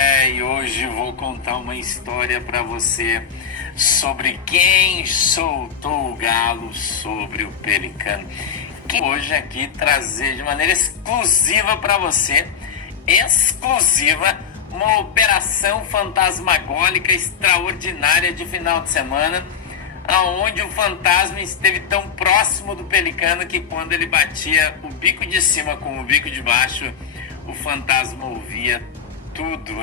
E hoje vou contar uma história para você sobre quem soltou o galo sobre o pelicano. Que hoje aqui trazer de maneira exclusiva para você, uma operação fantasmagórica extraordinária de final de semana, aonde o fantasma esteve tão próximo do pelicano que quando ele batia o bico de cima com o bico de baixo, o fantasma ouvia tudo.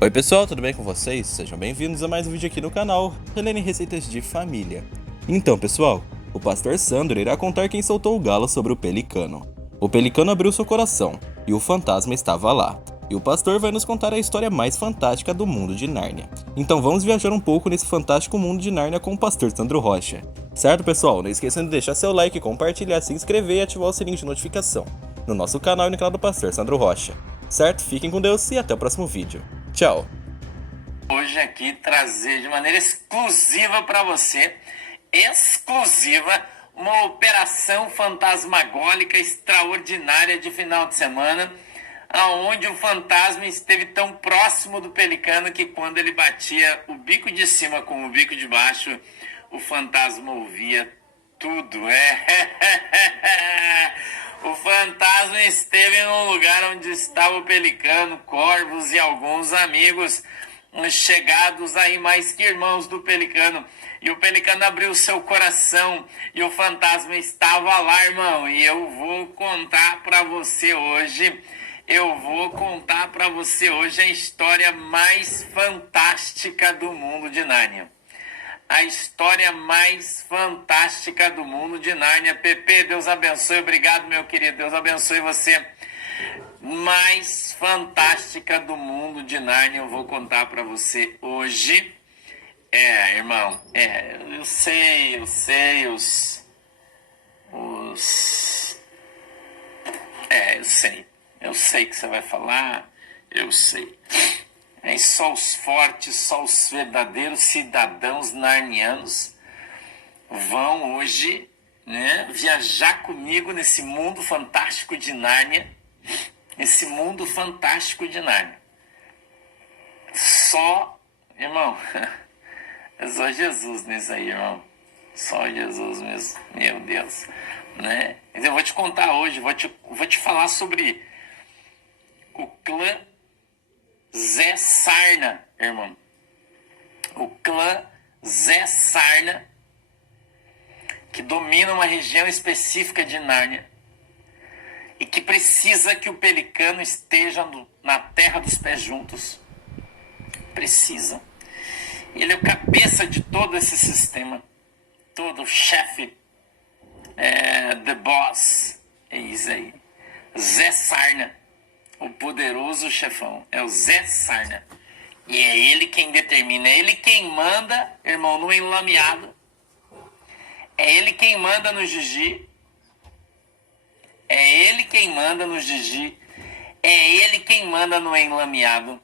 Oi pessoal, tudo bem com vocês? Sejam bem-vindos a mais um vídeo aqui no canal Helene Receitas de Família. Então pessoal, o pastor Sandro irá contar quem soltou o galo sobre o pelicano. O pelicano abriu seu coração e o fantasma estava lá. E o pastor vai nos contar a história mais fantástica do mundo de Nárnia. Então vamos viajar um pouco nesse fantástico mundo de Nárnia com o pastor Sandro Rocha. Certo pessoal? Não esqueçam de deixar seu like, compartilhar, se inscrever e ativar o sininho de notificação no nosso canal e no canal do pastor Sandro Rocha. Certo? Fiquem com Deus e até o próximo vídeo. Tchau! Hoje aqui trazer de maneira exclusiva para você, uma operação fantasmagórica extraordinária de final de semana, aonde o fantasma esteve tão próximo do pelicano que quando ele batia o bico de cima com o bico de baixo, o fantasma ouvia tudo. O fantasma esteve num lugar onde estava o pelicano, corvos e alguns amigos chegados aí mais que irmãos do pelicano. E o pelicano abriu seu coração e o fantasma estava lá, irmão. E eu vou contar para você hoje. A história mais fantástica do mundo de Nárnia. A história mais fantástica do mundo de Nárnia. Pepe, Deus abençoe. Obrigado, meu querido. Deus abençoe você. Mais fantástica do mundo de Nárnia eu vou contar para você hoje. Irmão, eu sei, eu sei que você vai falar, eu sei. Só os fortes, só os verdadeiros cidadãos narnianos vão hoje, viajar comigo nesse mundo fantástico de Nárnia. Esse mundo fantástico de Nárnia. Só, irmão, é só Jesus nisso aí, irmão. Só Jesus mesmo, meu Deus, né? Mas eu vou te contar hoje, vou te falar sobre o clã Zé Sarna, irmão. O clã Zé Sarna, que domina uma região específica de Nárnia e que precisa que o pelicano esteja na terra dos pés juntos. Precisa. Ele é o cabeça de todo esse sistema, todo o chefe, the boss, é isso aí. Zé Sarna, o poderoso chefão, é o Zé Sarna. E é ele quem determina, é ele quem manda, irmão, no enlameado. É ele quem manda no Gigi. É ele quem manda no Gigi. É ele quem manda no enlameado.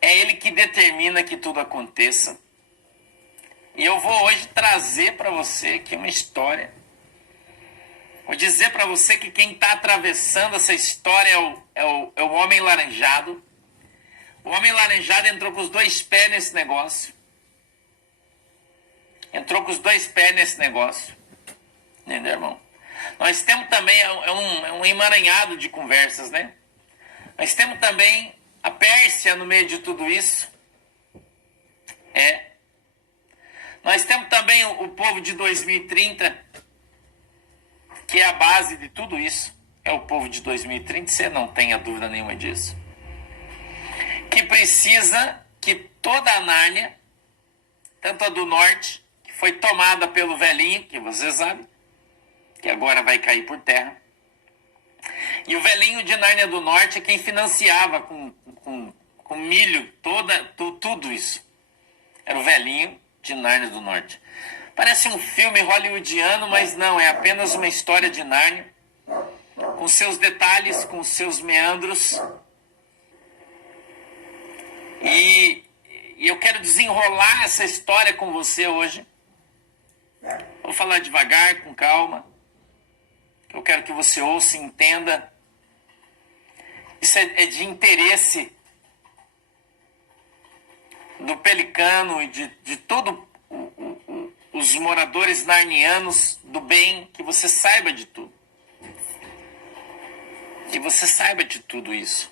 É ele que determina que tudo aconteça. E eu vou hoje trazer para você aqui uma história. Vou dizer para você que quem está atravessando essa história é o homem laranjado. O homem laranjado entrou com os dois pés nesse negócio. Entendeu, irmão? Nós temos também um emaranhado de conversas, né? Nós temos também a Pérsia no meio de tudo isso. Nós temos também o povo de 2030, que é a base de tudo isso. É o povo de 2030, você não tenha dúvida nenhuma disso. Que precisa que toda a Nárnia, tanto a do norte, que foi tomada pelo velhinho, que você sabe, que agora vai cair por terra. E o velhinho de Nárnia do Norte é quem financiava com milho tudo isso. Era o velhinho de Nárnia do Norte. Parece um filme hollywoodiano, mas não, é apenas uma história de Nárnia, com seus detalhes, com seus meandros. E eu quero desenrolar essa história com você hoje. Vou falar devagar, com calma. Eu quero que você ouça e entenda. Isso é de interesse do Pelicano e de todos os moradores narnianos do bem, que você saiba de tudo. Que você saiba de tudo isso.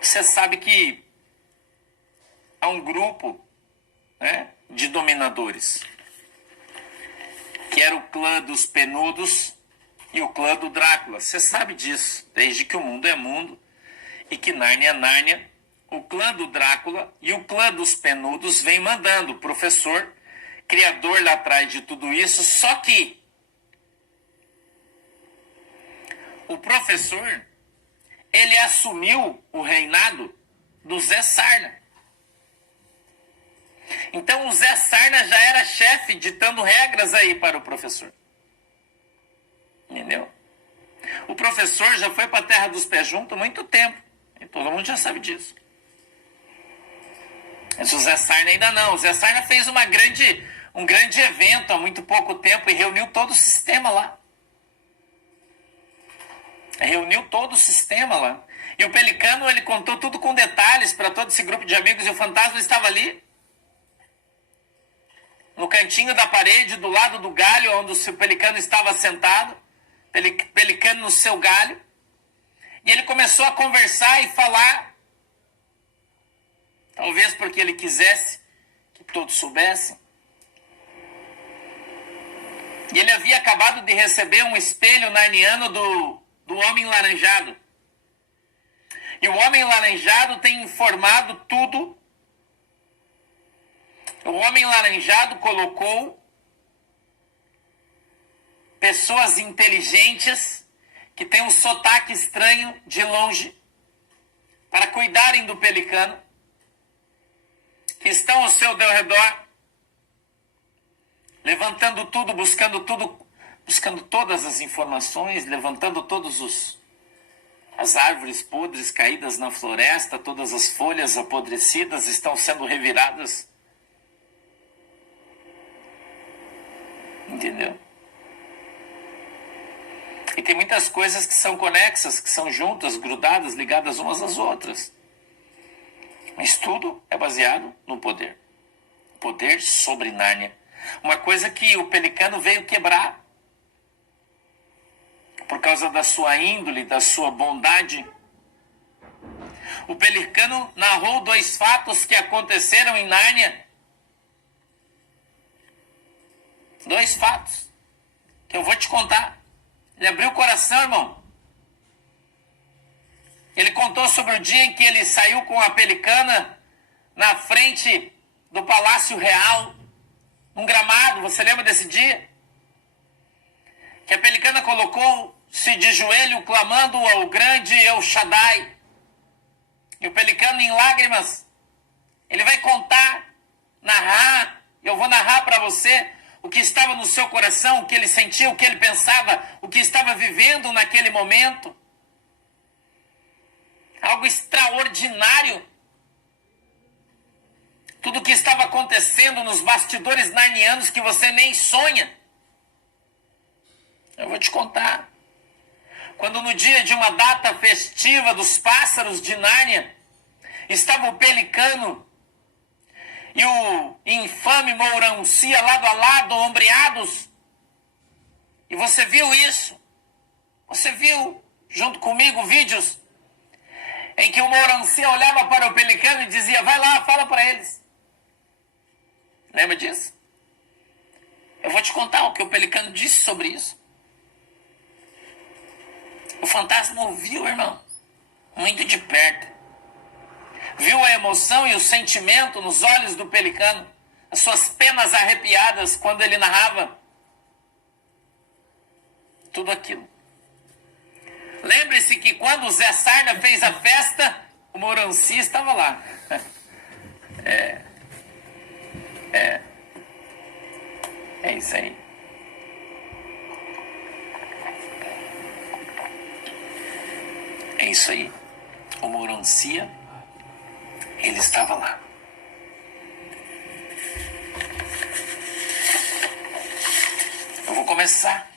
Você sabe que há um grupo, né, de dominadores, que era o clã dos Penudos e o clã do Drácula. Você sabe disso, desde que o mundo é mundo e que Nárnia é Nárnia. O clã do Drácula e o clã dos Penudos vem mandando o professor, criador lá atrás de tudo isso, só que o professor, ele assumiu o reinado do Zé Sarna. Então o Zé Sarna já era chefe, ditando regras aí para o professor. Entendeu? O professor já foi para a Terra dos Pés Juntos há muito tempo. E todo mundo já sabe disso. Mas o Zé Sarna ainda não. O Zé Sarna fez um grande evento há muito pouco tempo e reuniu todo o sistema lá. Reuniu todo o sistema lá. E o Pelicano, ele contou tudo com detalhes para todo esse grupo de amigos. E o fantasma estava ali, no cantinho da parede, do lado do galho, onde o Pelicano estava sentado. Pelicano no seu galho. E ele começou a conversar e falar. Talvez porque ele quisesse que todos soubessem. E ele havia acabado de receber um espelho narniano do Homem Laranjado. E o Homem Laranjado tem informado tudo. O Homem Laranjado colocou pessoas inteligentes que têm um sotaque estranho de longe para cuidarem do Pelicano, que estão ao seu redor, levantando tudo, buscando todas as informações, levantando as árvores podres caídas na floresta, todas as folhas apodrecidas estão sendo reviradas. Entendeu? E tem muitas coisas que são conexas, que são juntas, grudadas, ligadas umas às outras. Mas tudo é baseado no poder. Poder sobre Nárnia. Uma coisa que o Pelicano veio quebrar. Por causa da sua índole, da sua bondade. O Pelicano narrou 2 fatos que aconteceram em Nárnia. 2 fatos que eu vou te contar. Ele abriu o coração, irmão. Ele contou sobre o dia em que ele saiu com a Pelicana na frente do Palácio Real, num gramado. Você lembra desse dia? Que a Pelicana colocou-se de joelho, clamando ao grande El Shaddai. E o Pelicano, em lágrimas, ele vai contar, narrar. Eu vou narrar para você o que estava no seu coração, o que ele sentia, o que ele pensava, o que estava vivendo naquele momento. Algo extraordinário. Tudo o que estava acontecendo nos bastidores narnianos que você nem sonha. Eu vou te contar. Quando no dia de uma data festiva dos pássaros de Nárnia, estava o Pelicano e o infame Mourancia lado a lado, ombreados. E você viu isso? Você viu, junto comigo, vídeos em que o Mourancia olhava para o Pelicano e dizia: vai lá, fala para eles. Lembra disso? Eu vou te contar o que o Pelicano disse sobre isso. O fantasma ouviu, irmão, muito de perto. Viu a emoção e o sentimento nos olhos do Pelicano, as suas penas arrepiadas quando ele narrava tudo aquilo. Lembre-se que quando o Zé Sarna fez a festa, o Mourancia estava lá. É isso aí. É isso aí. O Mourancia, ele estava lá. Eu vou começar.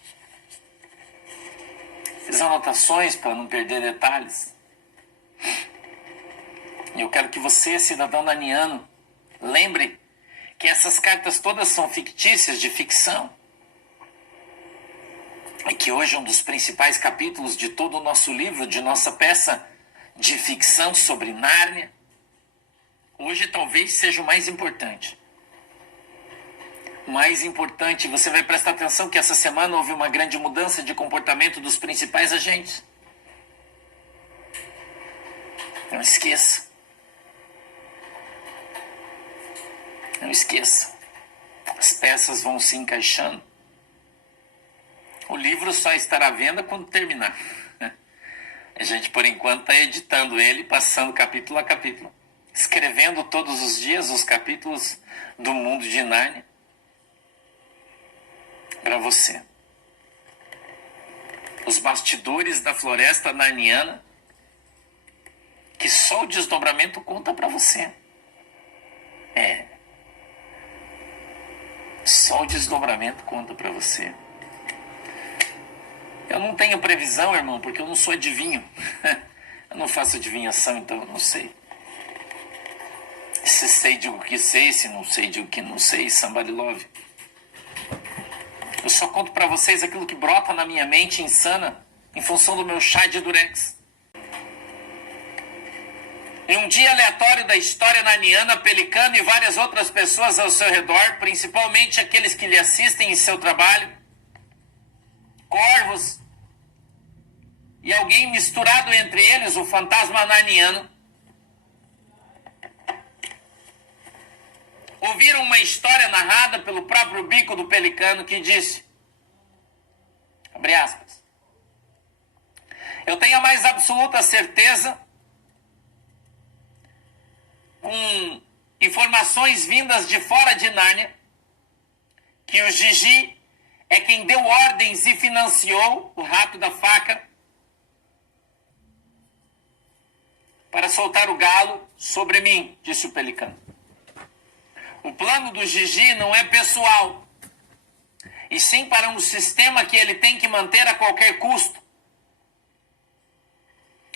Fiz anotações para não perder detalhes. E eu quero que você, cidadão naniano, lembre que essas cartas todas são fictícias, de ficção. E que hoje um dos principais capítulos de todo o nosso livro, de nossa peça de ficção sobre Nárnia, hoje talvez seja o mais importante. O mais importante, você vai prestar atenção que essa semana houve uma grande mudança de comportamento dos principais agentes. Não esqueça. Não esqueça. As peças vão se encaixando. O livro só estará à venda quando terminar. A gente, por enquanto, está editando ele, passando capítulo a capítulo. Escrevendo todos os dias os capítulos do mundo de Nárnia. Para você. Os bastidores da floresta narniana, que só o desdobramento conta para você. Só o desdobramento conta para você. Eu não tenho previsão, irmão, porque eu não sou adivinho. Eu não faço adivinhação, então eu não sei. Se sei, digo que sei. Se não sei, digo que não sei. Somebody love. Eu só conto pra vocês aquilo que brota na minha mente insana em função do meu chá de durex. Em um dia aleatório da história narniana, Pelicano e várias outras pessoas ao seu redor, principalmente aqueles que lhe assistem em seu trabalho, corvos e alguém misturado entre eles, o fantasma narniano, ouviram uma história narrada pelo próprio bico do Pelicano que disse, abre aspas, eu tenho a mais absoluta certeza, com informações vindas de fora de Nárnia, que o Gigi é quem deu ordens e financiou o rato da faca para soltar o galo sobre mim, disse o Pelicano. O plano do Gigi não é pessoal, e sim para um sistema que ele tem que manter a qualquer custo.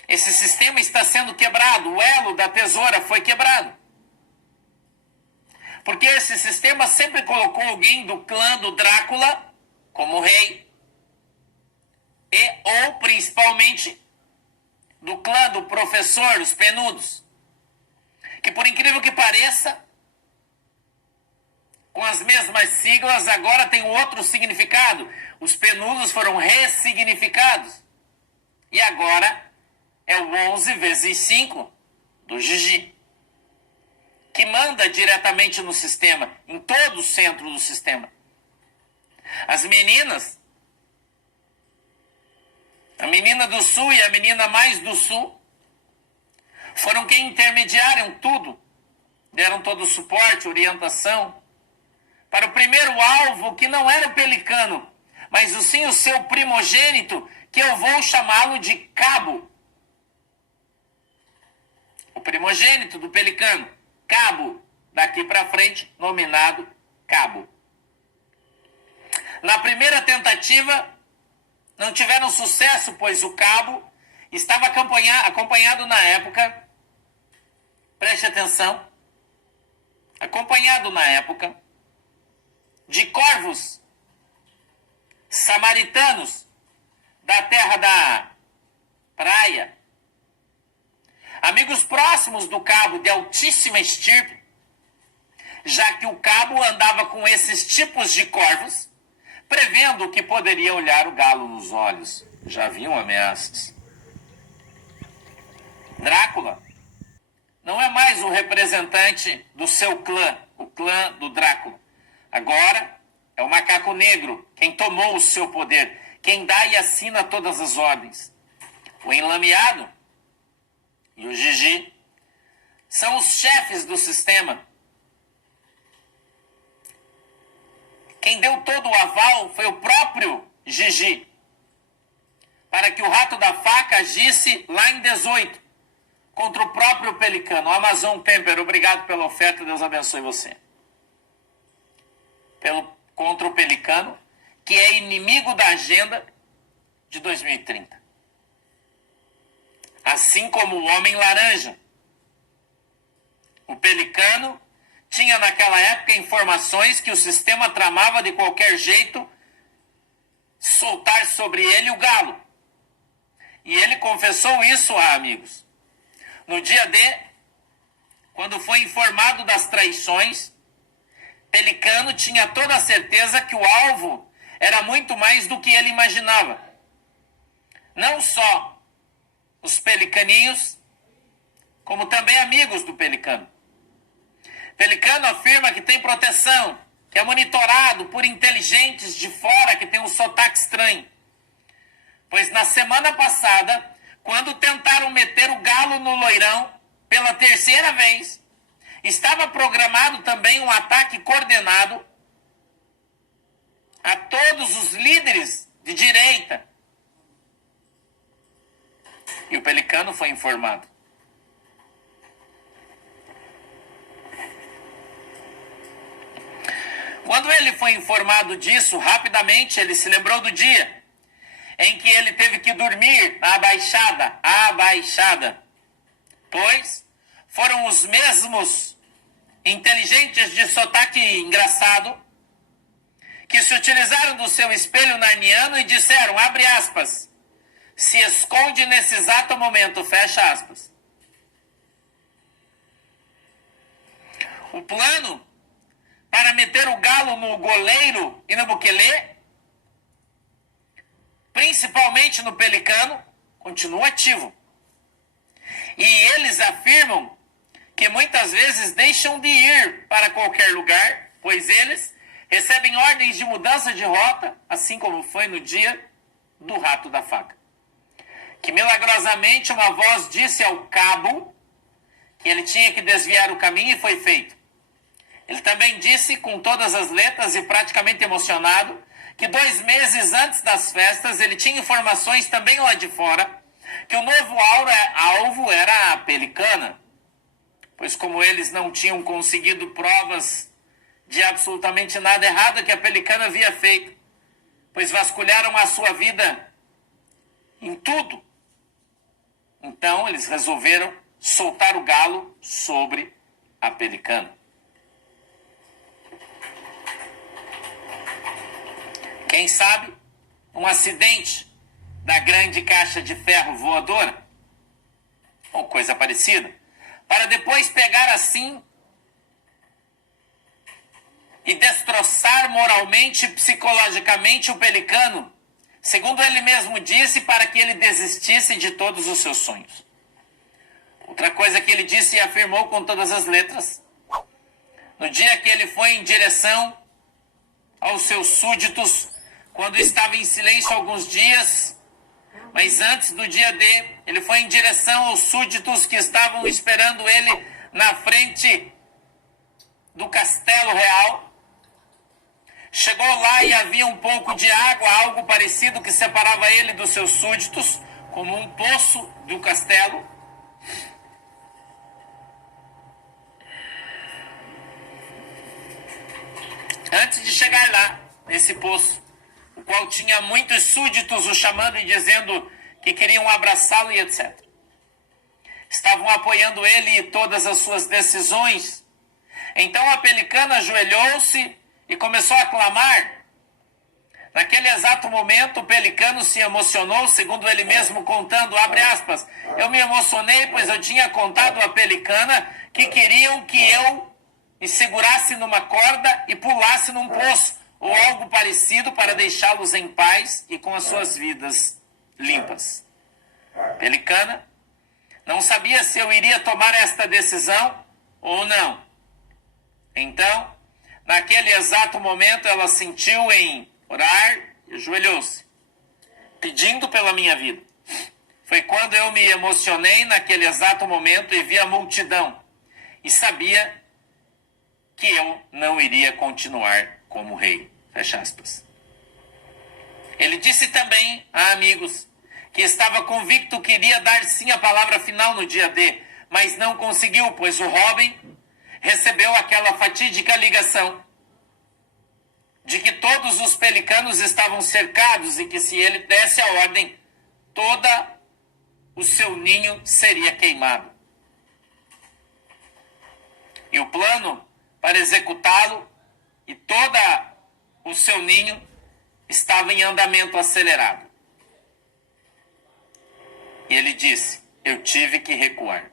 Esse sistema está sendo quebrado, o elo da tesoura foi quebrado. Porque esse sistema sempre colocou alguém do clã do Drácula como rei. E ou, principalmente, do clã do professor, os Penudos. Que por incrível que pareça, com as mesmas siglas, agora tem outro significado. Os Penudos foram ressignificados. E agora é o 11 vezes 5 do Gigi, que manda diretamente no sistema, em todo o centro do sistema. As meninas, a menina do sul e a menina mais do sul, foram quem intermediaram tudo, deram todo o suporte, orientação, para o primeiro alvo, que não era o Pelicano, mas sim o seu primogênito, que eu vou chamá-lo de Cabo. O primogênito do Pelicano, Cabo, daqui para frente, nominado Cabo. Na primeira tentativa, não tiveram sucesso, pois o Cabo estava acompanhado na época, preste atenção, acompanhado na época de corvos samaritanos da terra da praia, amigos próximos do Cabo de altíssima estirpe, já que o Cabo andava com esses tipos de corvos, prevendo que poderia olhar o galo nos olhos. Já haviam ameaças. Drácula não é mais o representante do seu clã, o clã do Drácula. Agora é o macaco negro quem tomou o seu poder, quem dá e assina todas as ordens. O enlameado e o Gigi são os chefes do sistema. Quem deu todo o aval foi o próprio Gigi, para que o rato da faca agisse lá em 18, contra o próprio Pelicano. O Amazon Temper, obrigado pela oferta, Deus abençoe você. Contra o Pelicano, que é inimigo da agenda de 2030. Assim como o Homem Laranja, O pelicano tinha naquela época informações que o sistema tramava de qualquer jeito soltar sobre ele o galo. E ele confessou isso, amigos. No dia D, quando foi informado das traições, Pelicano tinha toda a certeza que o alvo era muito mais do que ele imaginava. Não só os pelicaninhos, como também amigos do Pelicano. Pelicano afirma que tem proteção, que é monitorado por inteligentes de fora que tem um sotaque estranho. Pois na semana passada, quando tentaram meter o galo no loirão pela terceira vez, estava programado também um ataque coordenado a todos os líderes de direita. E o Pelicano foi informado. Quando ele foi informado disso, rapidamente ele se lembrou do dia em que ele teve que dormir na abaixada, pois foram os mesmos inteligentes de sotaque engraçado que se utilizaram do seu espelho narniano e disseram, abre aspas, se esconde nesse exato momento, fecha aspas. O plano para meter o galo no goleiro e no buquelê, principalmente no Pelicano, continua ativo. E eles afirmam que muitas vezes deixam de ir para qualquer lugar, pois eles recebem ordens de mudança de rota, assim como foi no dia do rato da faca. Que milagrosamente uma voz disse ao cabo que ele tinha que desviar o caminho e foi feito. Ele também disse com todas as letras e praticamente emocionado que 2 meses antes das festas ele tinha informações também lá de fora que o novo alvo era a Pelicana, pois como eles não tinham conseguido provas de absolutamente nada errado que a Pelicana havia feito, pois vasculharam a sua vida em tudo. Então eles resolveram soltar o galo sobre a Pelicana. Quem sabe um acidente da grande caixa de ferro voadora, ou coisa parecida, para depois pegar assim e destroçar moralmente e psicologicamente o Pelicano, segundo ele mesmo disse, para que ele desistisse de todos os seus sonhos. Outra coisa que ele disse e afirmou com todas as letras, no dia que ele foi em direção aos seus súditos, quando estava em silêncio alguns dias, mas antes do dia D, ele foi em direção aos súditos que estavam esperando ele na frente do Castelo Real. Chegou lá e havia um pouco de água, algo parecido que separava ele dos seus súditos, como um poço do castelo. Antes de chegar lá, nesse poço, o qual tinha muitos súditos o chamando e dizendo que queriam abraçá-lo e etc. Estavam apoiando ele e todas as suas decisões. Então a Pelicana ajoelhou-se e começou a clamar. Naquele exato momento, o Pelicano se emocionou, segundo ele mesmo contando, abre aspas, eu me emocionei, pois eu tinha contado à Pelicana que queriam que eu me segurasse numa corda e pulasse num poço, ou algo parecido para deixá-los em paz e com as suas vidas limpas. Pelicana não sabia se eu iria tomar esta decisão ou não. Então, naquele exato momento, ela sentiu em orar e ajoelhou-se, pedindo pela minha vida. Foi quando eu me emocionei naquele exato momento e vi a multidão e sabia que eu não iria continuar como rei. Fecha aspas. Ele disse também a amigos que estava convicto que iria dar sim a palavra final no dia D, mas não conseguiu, pois o Robin recebeu aquela fatídica ligação de que todos os pelicanos estavam cercados e que se ele desse a ordem, toda o seu ninho seria queimado. E o plano para executá-lo e todo o seu ninho estava em andamento acelerado. E ele disse: eu tive que recuar.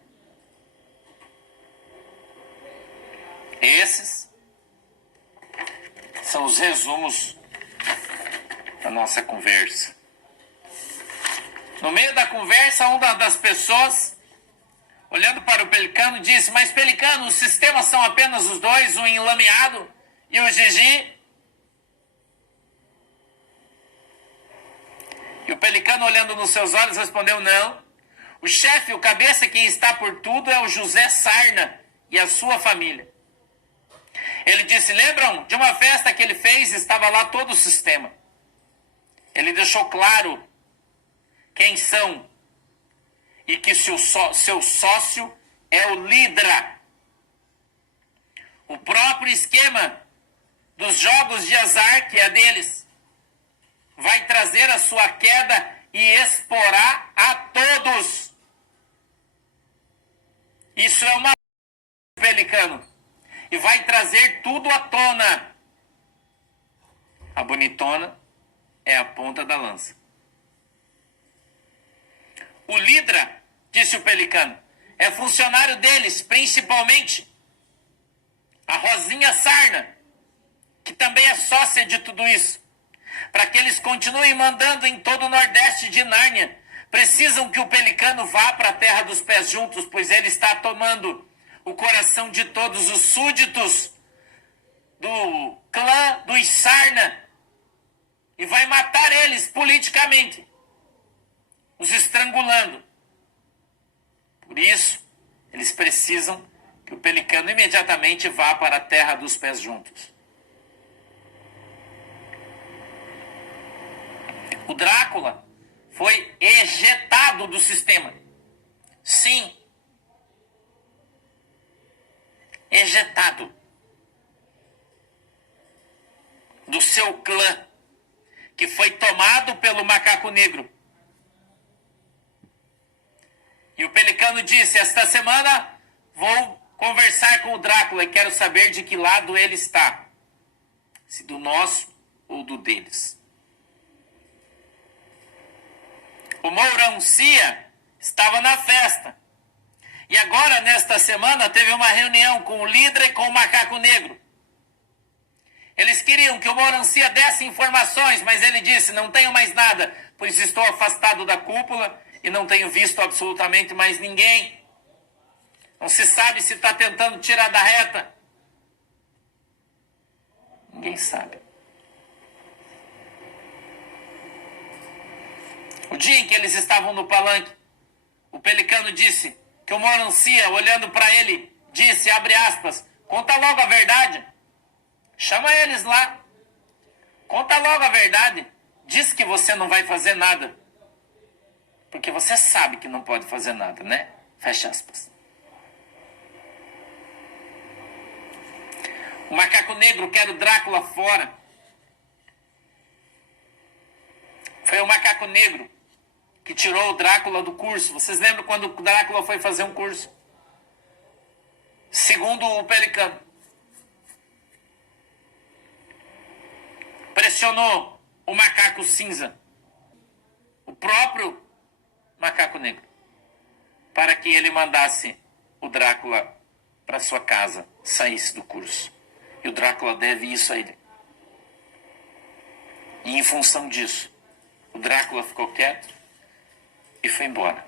Esses são os resumos da nossa conversa. No meio da conversa, uma das pessoas, olhando para o Pelicano, disse: mas Pelicano, os sistemas são apenas os dois, o enlameado e o Gigi? E o Pelicano, olhando nos seus olhos, respondeu: não. O chefe, o cabeça, quem está por tudo é o José Sarna e a sua família. Ele disse: lembram de uma festa que ele fez? Estava lá todo o sistema. Ele deixou claro quem são e que seu sócio é o Lidra. O próprio esquema dos jogos de azar, que é deles, vai trazer a sua queda e exporá a todos. Isso é uma Pelicano. E vai trazer tudo à tona. A bonitona é a ponta da lança. O Lidra, disse o Pelicano, é funcionário deles, principalmente a Rosinha Sarna, que também é sócia de tudo isso. Para que eles continuem mandando em todo o Nordeste de Nárnia, precisam que o Pelicano vá para a Terra dos Pés Juntos, pois ele está tomando o coração de todos os súditos do clã dos Sarna e vai matar eles politicamente, os estrangulando. Por isso, eles precisam que o Pelicano imediatamente vá para a Terra dos Pés Juntos. O Drácula foi ejetado do sistema. Sim. Ejetado do seu clã, que foi tomado pelo Macaco Negro. E o Pelicano disse: esta semana vou conversar com o Drácula e quero saber de que lado ele está. Se do nosso ou do deles. O Mourão Cia estava na festa. E agora, nesta semana, teve uma reunião com o Lidra e com o Macaco Negro. Eles queriam que o Mourão Cia desse informações, mas ele disse: não tenho mais nada, pois estou afastado da cúpula e não tenho visto absolutamente mais ninguém. Não se sabe se está tentando tirar da reta. Ninguém sabe. O dia em que eles estavam no palanque, o Pelicano disse que o Mourão Cia, olhando para ele, disse, abre aspas, conta logo a verdade. Chama eles lá. Conta logo a verdade. Diz que você não vai fazer nada. Porque você sabe que não pode fazer nada, né? Fecha aspas. O Macaco Negro quer o Drácula fora. Foi o Macaco Negro que tirou o Drácula do curso. Vocês lembram quando o Drácula foi fazer um curso? Segundo o Pelicano. Pressionou o Macaco Cinza, o próprio Macaco Negro, para que ele mandasse o Drácula para sua casa, saísse do curso. E o Drácula deve isso a ele. E em função disso, o Drácula ficou quieto e foi embora.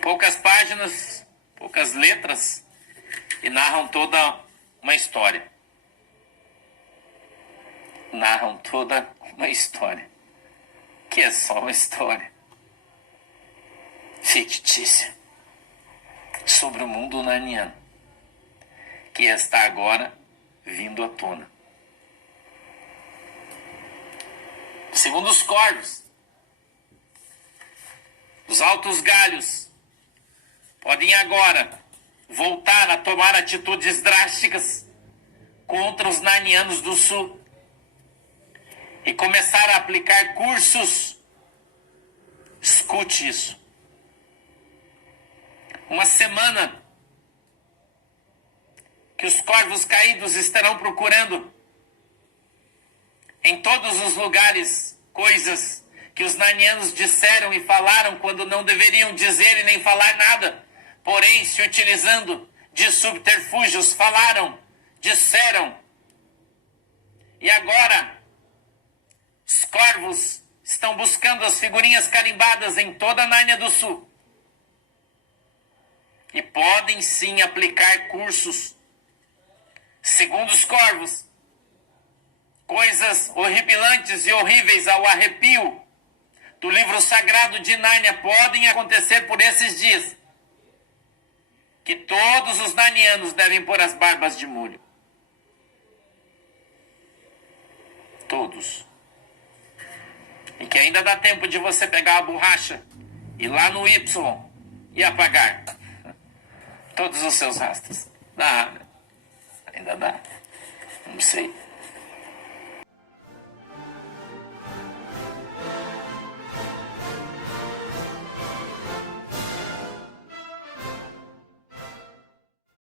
Poucas páginas, poucas letras, e narram toda uma história. Narram toda uma história. Que é só uma história fictícia sobre o mundo narniano, que está agora vindo à tona. Segundo os corvos, os altos galhos podem agora voltar a tomar atitudes drásticas contra os narnianos do sul e começar a aplicar cursos, escute isso, uma semana que os corvos caídos estarão procurando em todos os lugares coisas que os narnianos disseram e falaram quando não deveriam dizer e nem falar nada, porém se utilizando de subterfúgios falaram, disseram. E agora os corvos estão buscando as figurinhas carimbadas em toda a Nárnia do Sul. E podem sim aplicar cursos, segundo os corvos, coisas horripilantes e horríveis ao arrepio do livro sagrado de Nárnia podem acontecer por esses dias. Que todos os narnianos devem pôr as barbas de molho. Todos. E que ainda dá tempo de você pegar a borracha, ir lá no Y e apagar todos os seus rastros. Dá. Ainda dá. Não sei.